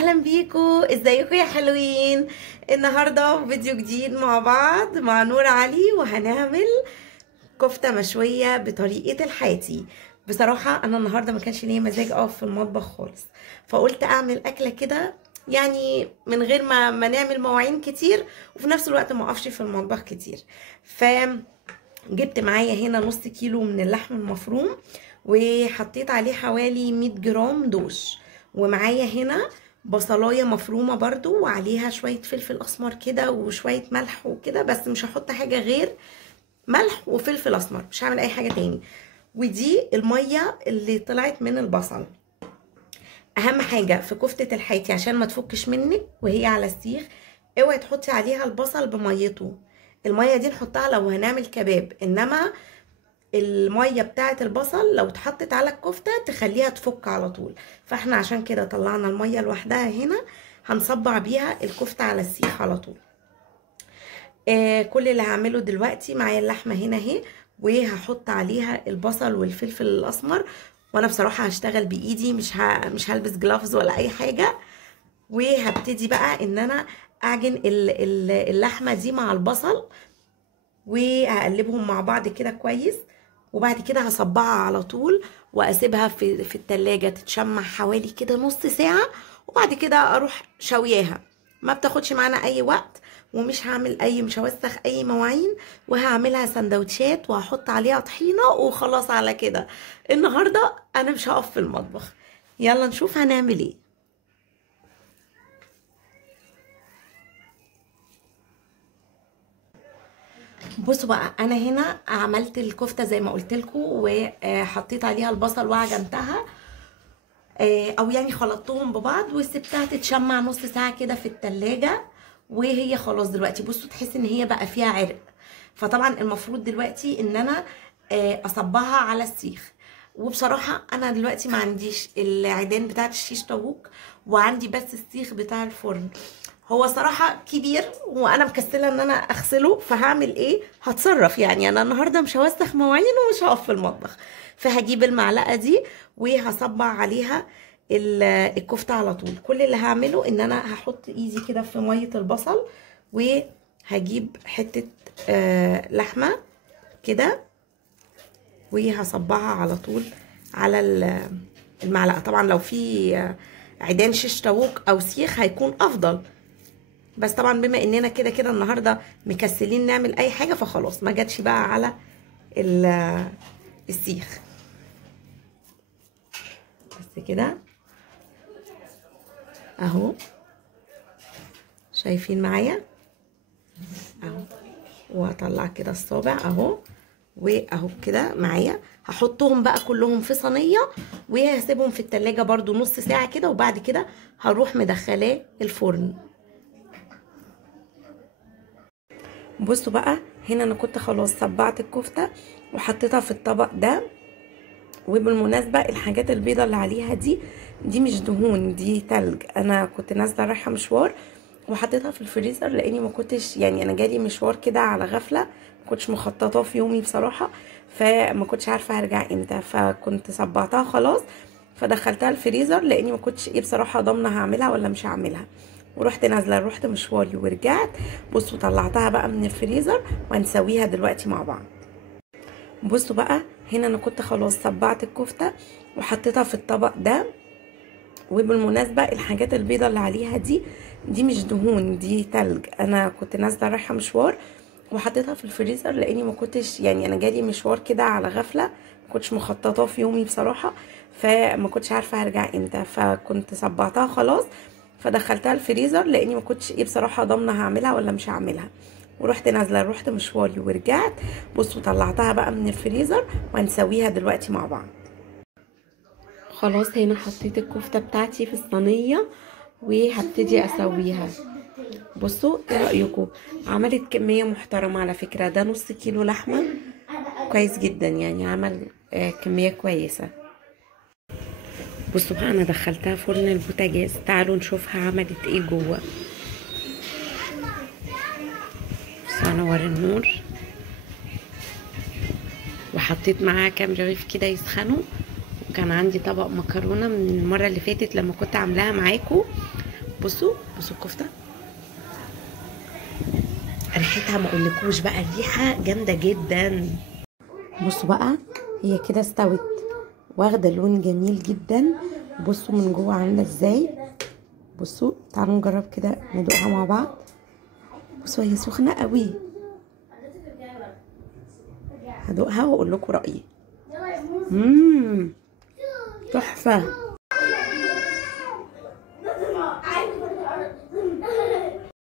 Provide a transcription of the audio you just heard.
اهلا بيكم، ازيكم يا حلوين؟ النهارده فيديو جديد مع بعض مع نور علي، وهنعمل كفته مشويه بطريقه الحاتي. بصراحه انا النهارده ما كانش ليا مزاج اقف في المطبخ خالص، فقلت اعمل اكله كده يعني من غير ما نعمل مواعين كتير، وفي نفس الوقت ما اقفش في المطبخ كتير. فجبت معايا هنا نص كيلو من اللحم المفروم، وحطيت عليه حوالي 100 جرام دوش، ومعايا هنا بصلايه مفرومه برضو، وعليها شويه فلفل اسمر كده وشويه ملح وكده، بس مش هحط حاجه غير ملح وفلفل اسمر، مش هعمل اي حاجه تاني. ودي الميه اللي طلعت من البصل. اهم حاجه في كفته الحياتي عشان ما تفكش منك وهي على السيخ، اوعي تحطي عليها البصل بميته. الميه دي نحطها لو هنعمل كباب، انما الميه بتاعه البصل لو اتحطت على الكفته تخليها تفك على طول. فاحنا عشان كده طلعنا الميه لوحدها هنا، هنصبع بيها الكفته على السيخ على طول. كل اللي هعمله دلوقتي معايا اللحمه هنا اهي، وهحط عليها البصل والفلفل الاسمر، وانا بصراحه هشتغل بايدي، مش هلبس جلافز ولا اي حاجه. وهبتدي بقى ان انا اعجن اللحمه دي مع البصل، وهقلبهم مع بعض كده كويس، وبعد كده هصبعها على طول واسيبها في التلاجة تتشمع حوالي كده نص ساعة، وبعد كده اروح شوياها. ما بتاخدش معانا اي وقت، ومش مش هوسخ اي مواعين، وهعملها سندوتشات وهحط عليها طحينة وخلاص على كده. النهاردة انا مش هقف في المطبخ. يلا نشوف هنعمل ايه. بصوا بقى، انا هنا عملت الكفته زي ما قلت لكم، وحطيت عليها البصل وعجنتها، او يعني خلطتهم ببعض وسبتها تتشمع نص ساعه كده في التلاجة. وهي خلاص دلوقتي بصوا تحس ان هي بقى فيها عرق. فطبعا المفروض دلوقتي ان انا اصبعها على السيخ. وبصراحه انا دلوقتي ما عنديش العيدان بتاعت الشيش طاووق، وعندي بس السيخ بتاع الفرن. هو صراحة كبير وانا مكسلة ان انا اغسله، فهعمل ايه؟ هتصرف يعني. انا النهاردة مش هوسخ مواعين ومش هقف في المطبخ، فهجيب المعلقة دي وهصبع عليها الكفتة على طول. كل اللي هعمله ان انا هحط ايدي كده في مية البصل، وهجيب حتة لحمة كده، وهصبعها على طول على المعلقة. طبعا لو في عيدان شيش طاووق او سيخ هيكون افضل، بس طبعا بما اننا كده كده النهارده مكسلين نعمل اي حاجه، فخلاص ما جاتش بقى على السيخ. بس كده اهو، شايفين معايا اهو. واطلع كده الصابع اهو، واهو كده معايا. هحطهم بقى كلهم في صينيه، وهسيبهم في التلاجة برضو نص ساعه كده، وبعد كده هروح مدخلاه الفرن. بصوا بقى، هنا انا كنت خلاص صبعت الكفته وحطيتها في الطبق ده. وبالمناسبه الحاجات البيضه اللي عليها دي مش دهون، دي تلج. انا كنت نازله رايحه مشوار وحطيتها في الفريزر، لاني ما كنتش يعني انا جالي مشوار كده على غفله، ما كنتش مخططاه في يومي بصراحه، فما كنتش عارفه هرجع امتى، فكنت صبعتها خلاص فدخلتها الفريزر، لاني ما كنتش بصراحه ضامنه هعملها ولا مش هعملها. ورحت نازله، رحت مشواري ورجعت. بصوا طلعتها بقى من الفريزر وهنسويها دلوقتي مع بعض. بصوا بقى، هنا انا كنت خلاص صبعت الكفته وحطيتها في الطبق ده. وبالمناسبه الحاجات البيضه اللي عليها دي مش دهون، دي تلج. انا كنت نازله رايحه مشوار وحطيتها في الفريزر، لاني ما كنتش يعني انا جالي مشوار كده على غفله، ما كنتش مخططاه في يومي بصراحه، فما كنتش عارفه هرجع امتى، فكنت صبعتها خلاص فدخلتها الفريزر، لاني ما كنتش بصراحه ضامنه هعملها ولا مش هعملها. ورحت نازله، رحت مشواري ورجعت. بصوا طلعتها بقى من الفريزر وهنسويها دلوقتي مع بعض. خلاص هنا حطيت الكفته بتاعتي في الصينيه وهبتدي اسويها. بصوا ايه رايكم؟ عملت كميه محترمه على فكره، ده نص كيلو لحمه، كويس جدا يعني، عمل كميه كويسه. بصوا بقى، انا دخلتها فرن البوتاجاز، تعالوا نشوفها عملت ايه جوه. بس انور النور، وحطيت معاها كام رغيف كده يسخنوا، وكان عندي طبق مكرونه من المره اللي فاتت لما كنت عاملاها معاكم، بصوا بصوا الكفته ريحتها ما اقولكوش بقى، الريحه جامده جدا. بصوا بقى هي كده استوت، واخده لون جميل جدا. بصوا من جوه عامله ازاي. بصوا تعالوا نجرب كده ندوقها مع بعض. بصوا هي سخنه قوي، هدوقها واقول لكم رايي. تحفه.